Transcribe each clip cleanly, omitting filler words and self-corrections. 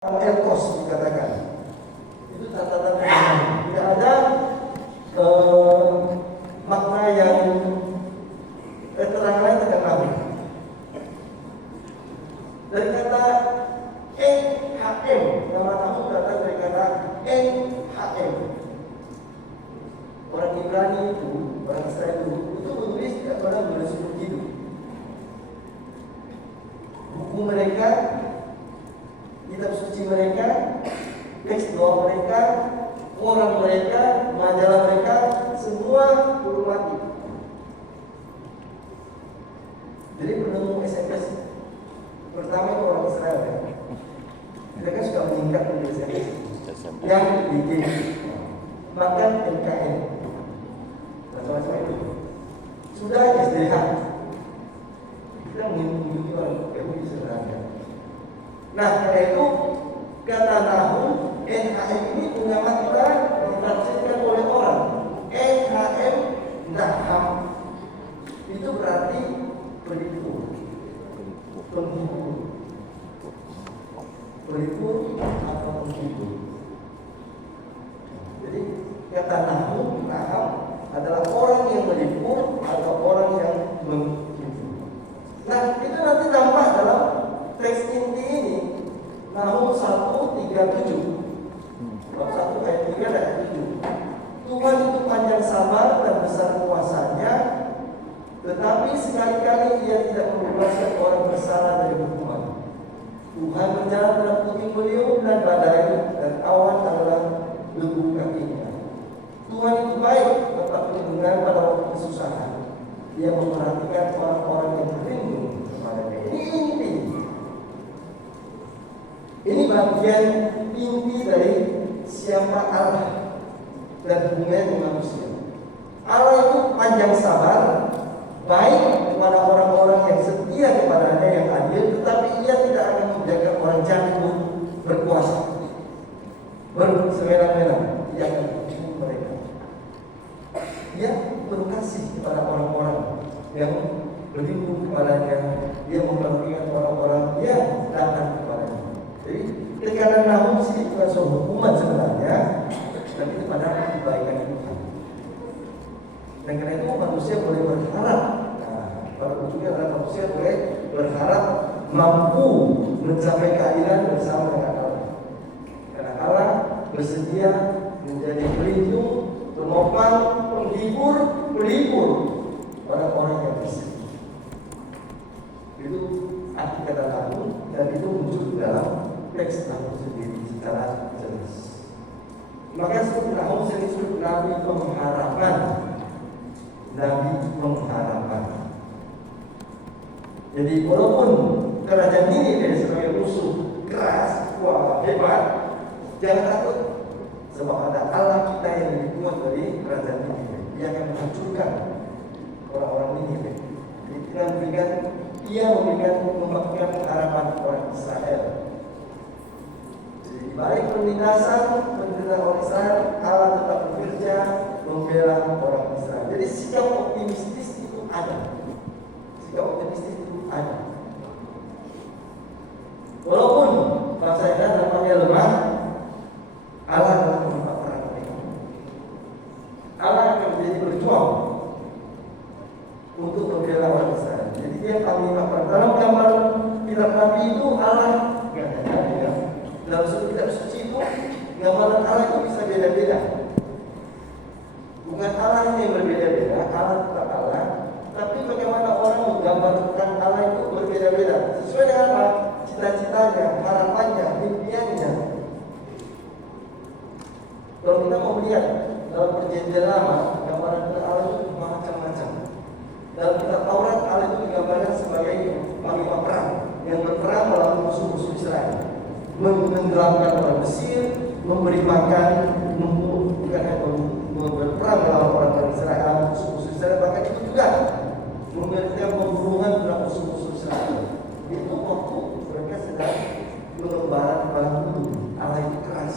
Elkos dikatakan itu tata-tata tidak ada makna yang keterangan lain dengan nahu. Dari kata NHM, nama nahu datang dari kata NHM. Orang Ibrani itu, orang Israel itu menulis tidak pernah menulis hidup. Buku mereka, kitab suci mereka, teks doa mereka, orang mereka, majalah mereka, semua huruf mati. Jadi penemu SMS pertama itu orang Israel ya. Mereka suka meningkat menjadi SMS. Yang bikin makan NKN, macam-macam itu. Sudah SDH. Kita mengunjungi orang Yahudi sebenarnya. Nah, karena itu kata nahu NHM ini punya makna ditafsirkan oleh orang. NHM naham itu berarti pelipur, penghibur, pelipur atau penghibur. Jadi kata nahu naham adalah orang yang melipur atau orang yang menghibur. Nah, itu nanti tampak dalam teks inti ini Nahum 1:37. Bab 1 ayat 3 dan ayat 7. Tuhan itu panjang sabar dan besar kuasanya, tetapi sekali-kali Ia tidak membebaskan orang bersalah dari hukuman. Tuhan berjalan dalam puting beliung dan badai, dan awan adalah debu kakinya. Tuhan itu baik, tetap perlindungan pada waktu kesusahan. Dia memperhatikan orang-orang yang berlindung kepadanya. Ini inti. Ini bagian inti dari siapa Allah dan hubungan dengan manusia. Allah itu panjang sabar, baik kepada orang-orang yang setia kepadanya yang adil, tetapi Ia tidak akan menjaga orang jatuh berkuasa, bersemerah-merah. Ia akan menghukumi mereka. Dia berkasih kepada orang-orang yang berlindung kepadanya. Dia memperhatikan orang-orang yang datang kepadanya. Jadi tekanan Nahum sih bukan soal hukuman sebenarnya, tapi kepada kebaikan Tuhan. Dan karena itu manusia boleh berharap. Nah, pada ujungnya adalah manusia boleh berharap mampu mencapai keadilan bersama dengan Allah. Karena Allah bersedia menjadi pelindung, penopang, penghibur, pelipur pada orang yang bersedih. Itu arti kata Nahum, dan itu muncul dalam teks Nahum sendiri secara jelas. Maka seperti Nahum sendiri disebut Nabi pengharapan. Nabi pengharapan. Jadi walaupun kerajaan ini sebagai musuh keras, kuat, hebat, jangan takut, sebab ada Allah kita yang lebih kuat dari kerajaan ini. Dia akan menghancurkan orang-orang ini. Jadi kita memberikan harapan orang Israel. Jadi di balik penindasan penderitaan orang Israel, Allah tetap bekerja membela orang Israel. Jadi sikap optimistis itu ada. Sikap optimistis itu ada. Walaupun bangsa Israel namanya lemah, Allah adalah pemimpin perang mereka. Allah akan menjadi berjuang untuk membela orang Israel. Jadi dia panglima perang. Dalam gambar kitab Nabi itu Allah dalam kitab suci itu gambaran Allah itu bisa beda-beda. Bukan Allah yang berbeda-beda, Allah tetap Allah. Tapi bagaimana orang menggambarkan Allah itu berbeda-beda sesuai dengan apa? Cita-citanya, harapannya, impiannya. Kalau kita mau melihat dalam perjanjian lama, gambaran Allah itu macam-macam. Dalam kitab Taurat, Allah itu digambarkan sebagai panglima perang yang berperang melawan musuh-musuh Israel, menenggelamkan orang Mesir, memberi makan, bukan hanya berperang melawan orang Israel, musuh-musuh Israel, bahkan itu juga memberikan pembunuhan terhadap musuh-musuh Israel. Itu waktu mereka sedang mengembara perang dulu. Allah itu keras.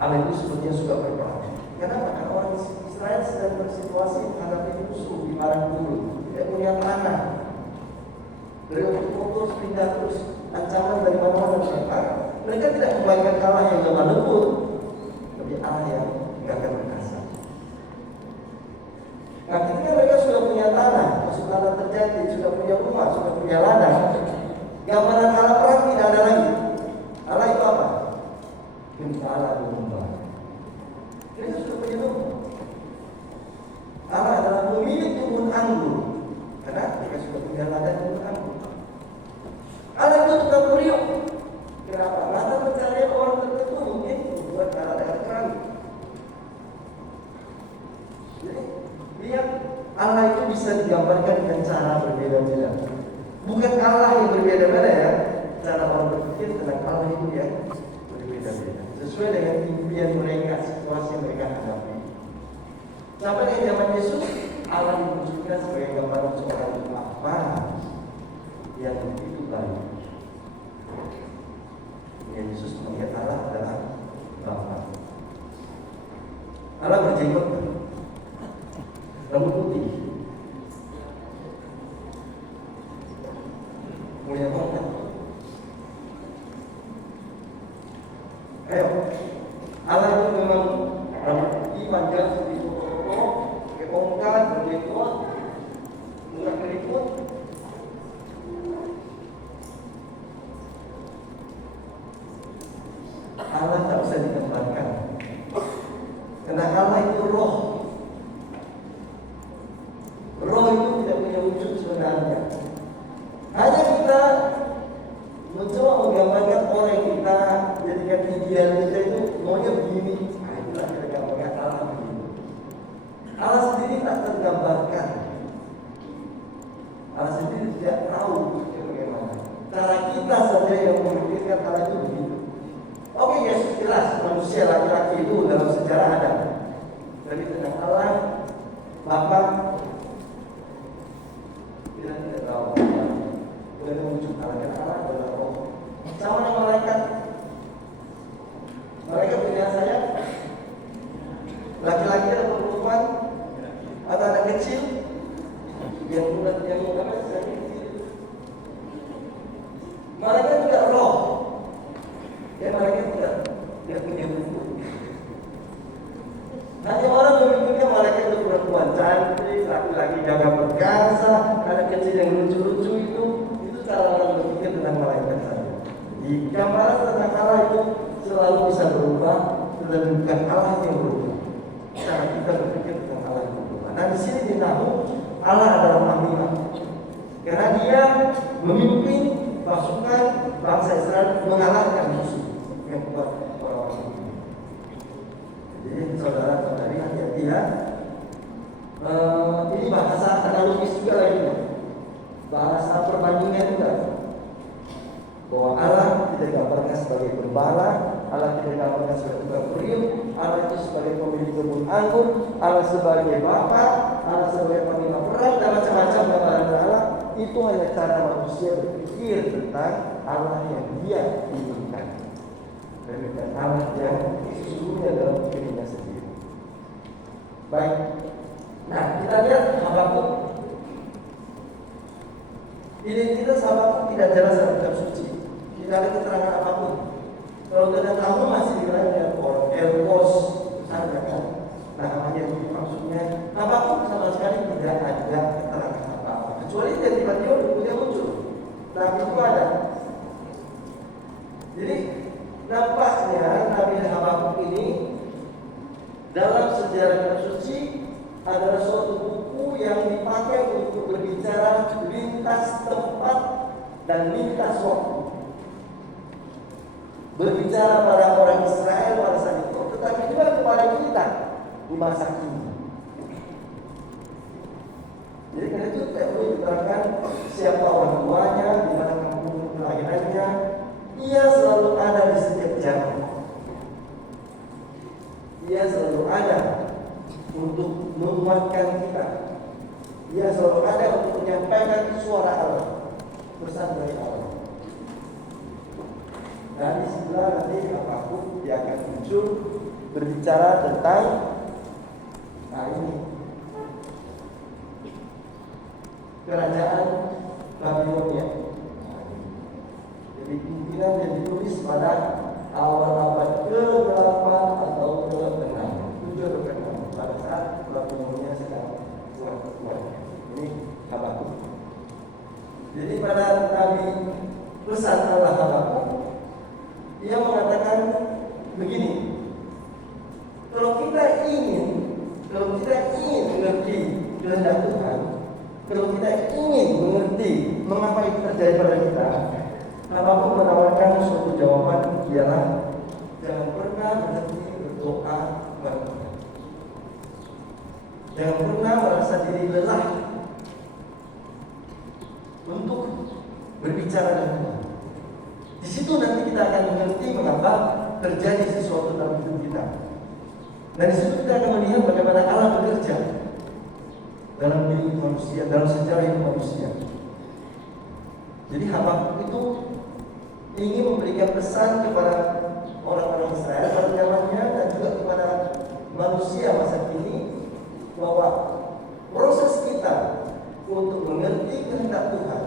Allah itu sebenarnya suka berperang. Kenapa? Karena orang Israel sedang bersituasi menghadapi musuh di padang gurun, tidak punya tanah. Dari waktu kotor pindah terus ancaman dari mana-mana mereka. Mereka tidak membayangkan Allah yang lemah lembut, tapi Allah yang gagah perkasa. Nah, ketika mereka sudah punya tanah, tanah terjadi, sudah punya rumah, sudah punya ladang, gambaran Allah perang tidak ada lagi. Allah itu apa? Gembala domba. Mereka sudah punya domba. Allah adalah pemilik kebun anggur, karena mereka sudah punya ladang kebun anggur. Allah itu tukang periuk. Kenapa? Mata pencarian orang tertentu mungkin membuat Allah dengan perang. Jadi, lihat, Allah itu bisa digambarkan dengan cara berbeda-beda. Bukan Allah yang berbeda-beda ya, cara orang berpikir tentang Allah itu yang berbeda-beda. Sesuai dengan impian mereka, situasi yang mereka hadapi. Sampai di zaman Yesus, Allah dimunculkan sebagai gambaran seorang Bapa yang begitu baik. Ya, Yesus melihat Allah adalah Bapa. Allah berjenggot, rambut putih, mulia banget. Ayo, Allah itu memang rambut putih, panjang seperti pokok, kepongkat, berjenggot, muka keriput. Allah tak bisa digambarkan, karena Allah itu roh. Roh itu tidak punya wujud sebenarnya. Hanya kita mencoba menggambarkan orang yang kita jadikan ideal kita itu maunya begini. Nah, itulah kita gambarkan Allah begini. Allah sendiri tak tergambarkan. Allah sendiri tidak tahu bagaimana. Cara kita saja yang memikirkan Allah itu begitu. Oke, Yesus jelas manusia laki-laki itu dalam sejarah ada. Tapi tentang Allah, Bapa, kita tidak tahu. Tidak ada wujud Allah, karena Allah adalah roh. Sama dengan malaikat. Malaikat punya sayap. Laki-laki atau perempuan atau anak kecil yang apa sayap kecil. Malaikat juga roh. Ya, malaikat tidak punya wujud. Hanya orang memikirkan malaikat itu perempuan cantik, laki-laki gagah perkasa, anak kecil yang lucu-lucu itu cara orang berpikir tentang malaikat saja. Di gambaran tentang Allah itu selalu bisa berubah, dan bukan Allah yang berubah. Cara kita berpikir tentang Allah yang berubah. Nah, di sini ditahu Allah adalah panglima, karena Dia memimpin pasukan bangsa Israel mengalahkan musuh yang kuat orang-orang itu. Jadi saudara-saudari hati-hati ya. Ini bahasa analogis juga lagi. Bahasa perbandingan juga, bahwa Allah tidak digambarkan sebagai gembala, Allah tidak digambarkan sebagai tukang periuk, Allah itu sebagai pemilik kebun anggur, Allah sebagai Bapa, Allah sebagai panglima perang, dan macam-macam gambaran Allah. Itu hanya cara manusia berpikir tentang Allah yang Dia inginkan, dan bukan Allah yang sesungguhnya dalam dirinya sendiri. Baik, nah kita lihat Habakuk. Identitas Habakuk tidak jelas dalam kitab suci. Tidak ada keterangan apapun. Kalau tidak tahu masih dibilang Elkos saja kan. Nah, namanya itu maksudnya Habakuk sama sekali tidak ada keterangan apa-apa. Kecuali dia tiba-tiba dia muncul. Nah, itu ada. Jadi nampaknya Nabi Habakuk ini dalam sejarah kitab suci adalah suatu buku yang dipakai untuk berbicara lintas tempat dan lintas waktu. Berbicara pada orang Israel pada saat itu, tetapi juga kepada kita di masa kini. Jadi karena itu tidak perlu diterangkan siapa orang tuanya, di mana kampung kelahirannya. Ia selalu ada di setiap zaman. Ia selalu ada untuk menguatkan kita. Dia selalu ada untuk menyampaikan suara Allah, pesan dari Allah. Dan di sebelah nanti apapun dia akan muncul berbicara tentang ini kerajaan Babilonia. Jadi kemungkinan yang ditulis pada awal abad ke-8 atau ke-6, 7 atau ke-6, pada saat pelakunya sedang kuat. Ini Habakuk. Jadi pada Nabi pesan Allah Habakuk, dia mengatakan begini, kalau kita ingin mengerti kehendak Tuhan, kalau kita ingin mengerti mengapa itu terjadi pada kita, Habakuk menawarkan suatu jawaban, ialah jangan pernah berhenti berdoa kepada Tuhan. Jangan pernah merasa diri lelah untuk berbicara dengan Tuhan. Di situ nanti kita akan mengerti mengapa terjadi sesuatu dalam hidup kita. Dan di situ kita akan melihat bagaimana Allah bekerja dalam diri manusia, dalam sejarah hidup manusia. Jadi Habakuk itu ingin memberikan pesan kepada orang-orang Israel pada zamannya dan juga kepada manusia masa kini, bahwa proses kita untuk mengerti kehendak Tuhan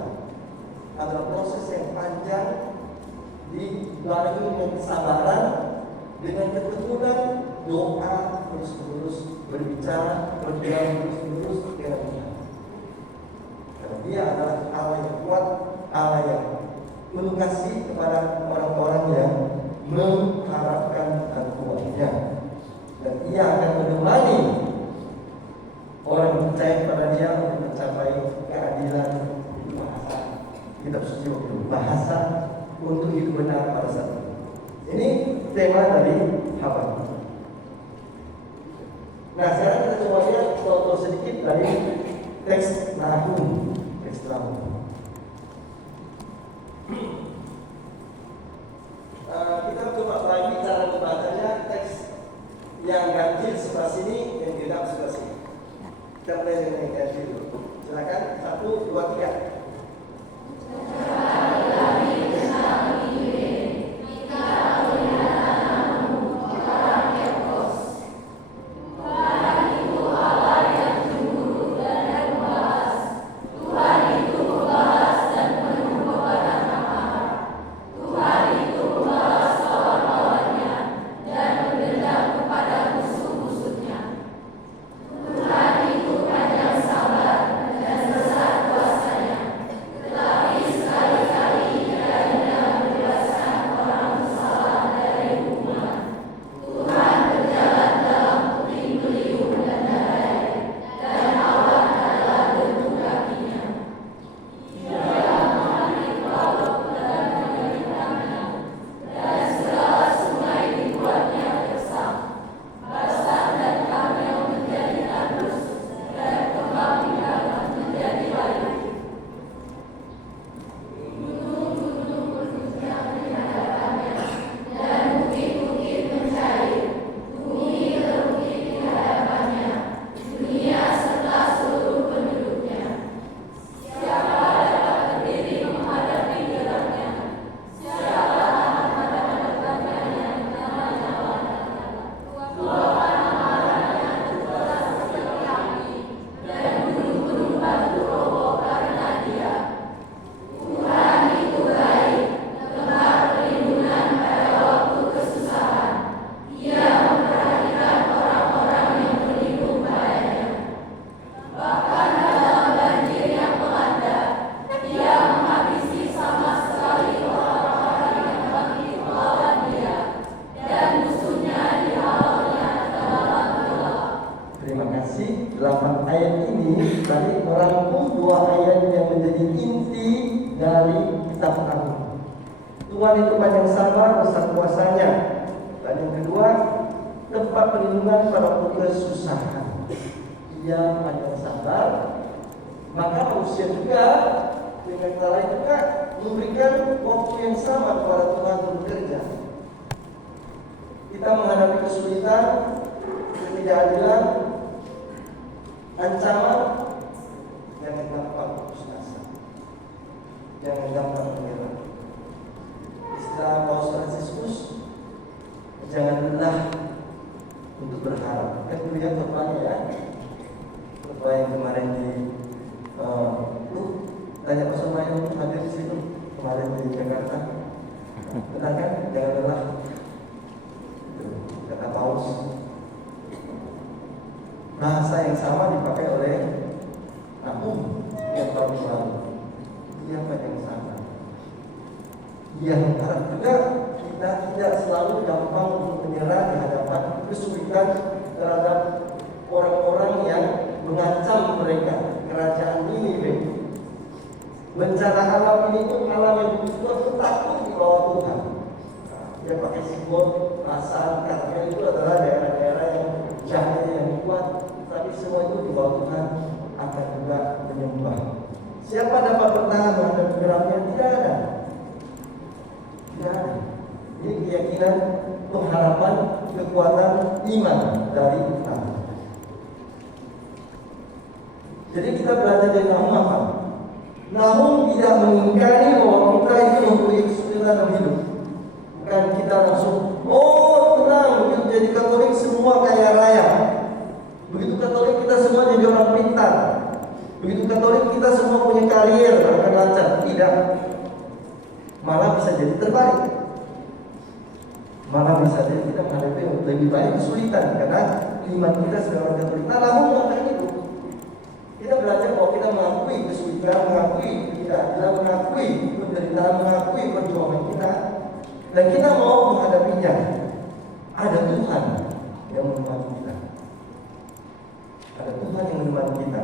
adalah proses yang panjang, dibarengi dengan kesabaran, dengan ketekunan, doa terus-menerus, berbicara, berdialog terus-menerus dengan Tuhan. Karena Dia adalah Allah yang kuat, Allah yang penuh kasih kepada orang-orang yang mengharapkan bantuannya, dan Ia akan menemani orang yang percaya kepada Dia untuk mencapai keadilan. Bahasa kitab suci itu bahasa untuk hidup benar pada saat ini. Ini tema dari Habakuk. Nah, sekarang kita coba lihat contoh sedikit dari teks Nahum, teks Nahum. Kita coba lagi cara membacanya, teks yang ganjil sebelah sini, yang genap sebelah sini. Kita mulai dengan yang ganjil dulu. Silakan, 1, 2, 3. Tuhan itu panjang sabar, besar kuasanya. Dan yang kedua, tempat perlindungan pada kesusahan. Ia panjang sabar, maka manusia juga dengan cara juga memberikan waktu yang sama kepada Tuhan untuk bekerja. Kita menghadapi kesulitan, ketidakadilan, ancaman, jangan gampang putus asa, jangan gampang menyerah. Istilah Paus Fransiskus, jangan lelah untuk berharap. Kan dulu yang tepatnya ya, apa yang kemarin di tanya Pak Somayo hadir di situ kemarin di Jakarta. Benar kan? Jangan lelah. Kata Paulus. Bahasa yang sama dipakai oleh Nahum yang tahun lalu. Siapa yang sama? Yang juga kita tidak selalu gampang untuk menyerah di hadapan kesulitan terhadap orang-orang yang mengancam mereka. Kerajaan Niniwe, bencana alam ini pun alam yang betul-betul takut di bawah Tuhan. Dia pakai simbol Basan, karena itu adalah daerah-daerah yang jahil yang kuat, tapi semua itu di bawah Tuhan akan juga menyembah. Siapa dapat bertahan menghadapi geramnya? Tidak ada. Tidak ada. Ini keyakinan, pengharapan, kekuatan iman dari Tuhan. Jadi kita belajar dari Nahum apa? Nahum tidak mengingkari bahwa kita itu mempunyai kesulitan dalam hidup. Bukan kita langsung, oh tenang, begitu jadi Katolik semua kaya raya. Begitu Katolik kita semua jadi orang pintar. Begitu Katolik kita semua punya karier akan lancar. Tidak. Malah bisa jadi terbalik. Malah bisa jadi kita menghadapi lebih banyak kesulitan karena iman kita sebagai orang Katolik. Nah, Nahum mengatakan itu. Kita belajar bahwa kita mengakui kesulitan, mengakui ketidakadilan, mengakui penderitaan, mengakui perjuangan kita, dan kita mau menghadapinya. Ada Tuhan yang menemani kita. Ada Tuhan yang menemani kita.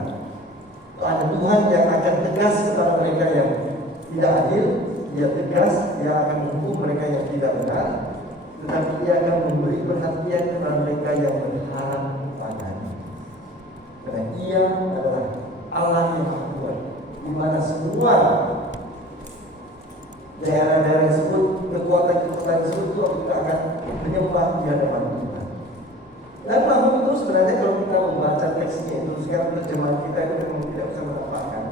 Ada Tuhan yang akan tegas kepada mereka yang tidak adil. Dia tegas, dia akan menghukum mereka yang tidak benar. Tetapi dia akan memberi perhatian kepada mereka yang berharap padanya. Karena Ia adalah Allah yang kuat, di mana semua daerah-daerah tersebut, kekuatan-kekuatan tersebut itu kita akan menyembah di hadapan Tuhan. Dan Nahum itu sebenarnya kalau kita membaca teksnya itu, sekarang terjemahan kita itu memang tidak bisa menambahkan.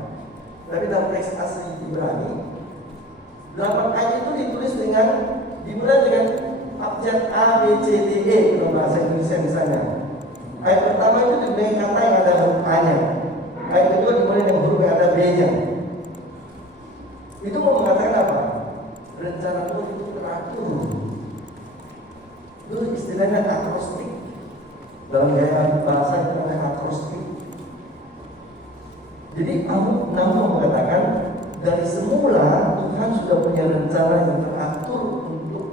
Tapi dalam teks asli Ibrani, 8 ayat itu ditulis dimulai dengan abjad A, B, C, D, E dalam bahasa Indonesia misalnya. Ayat pertama itu dimulai kata yang ada huruf A-nya. Ayat kedua dimulai dengan huruf yang ada B-nya. Itu mau mengatakan apa? Rencana Tuhan itu teratur. Itu istilahnya akrostik. Dalam gaya bahasa itu namanya akrostik. Jadi Nahum mengatakan dari semula Tuhan sudah punya rencana yang teratur untuk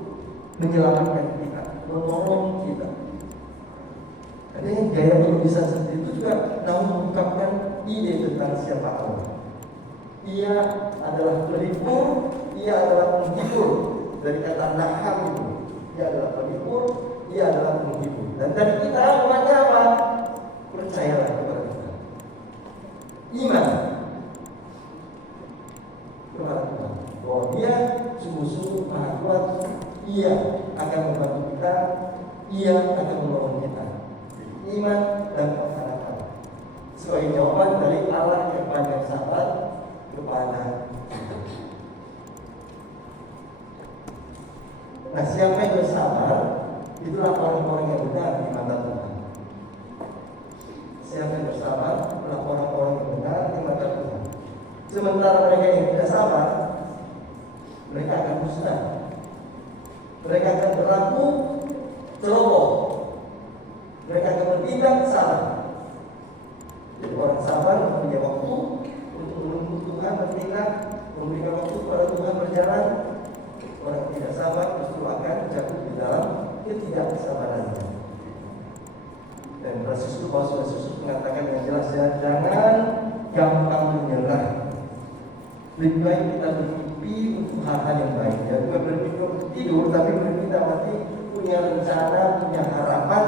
menyelamatkan kita, menolong kita. Ada yang gaya penulisan seperti itu juga Nahum mengungkapkan ide tentang siapa Allah. Ia adalah pelipur, ia adalah penghibur. Dari kata Naham itu, ia adalah pelipur, ia adalah penghibur. Dan dari kita umatnya apa? Percayalah kepada Tuhan. Iman kepada Tuhan, bahwa Dia sungguh-sungguh Maha Kuat. Ia akan membantu kita, Ia akan menolong kita. Iman dan pengharapan sebagai jawaban dari Allah yang banyak sabar kepada kita. Nah, siapa yang bersabar itulah orang-orang yang benar di mata Tuhan. Siapa yang bersabar itulah orang-orang yang benar di mata Tuhan. Sementara mereka yang tidak sabar, mereka akan musnah. Mereka akan berlaku ceroboh. Mereka akan bertindak salah. Jadi orang sabar mempunyai waktu untuk menunggu Tuhan bertindak, memberikan waktu kepada Tuhan berjalan. Orang tidak sabar justru akan jatuh di dalam ketidaksabarannya. Dan Rasul Yesus mengatakan yang jelas, jangan gampang menyerah. Lebih baik kita bermimpi untuk hal-hal yang baik. Ya, bukan bermimpi untuk tidur, tapi bermimpi mati punya rencana, punya harapan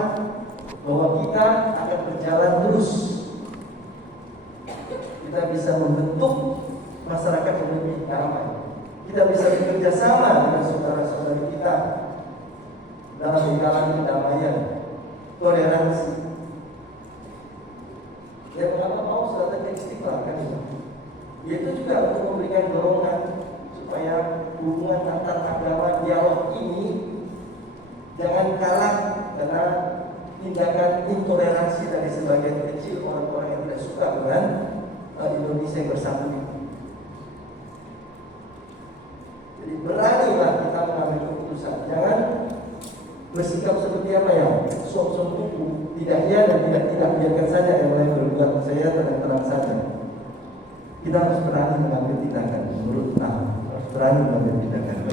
bahwa kita akan berjalan terus. Kita bisa membentuk masyarakat yang lebih damai. Kita bisa bekerja sama dengan saudara-saudara kita dalam lingkaran kedamaian, toleransi. Ya, mengapa mau datang ke Istiqlal kan? Yaitu juga untuk memberikan dorongan supaya hubungan antar agama, dialog ini jangan kalah karena tindakan intoleransi dari sebagian kecil orang-orang yang tidak suka dengan Indonesia yang bersatu ini. Jadi beranilah kita bersikap seperti apa ya? Sok-sok kuku, tidak iya dan tidak biarkan saja yang lain berbuat. Saya terang saja. Kita harus berani mengambil tindakan menurut Tuhan, harus berani mengambil tindakan.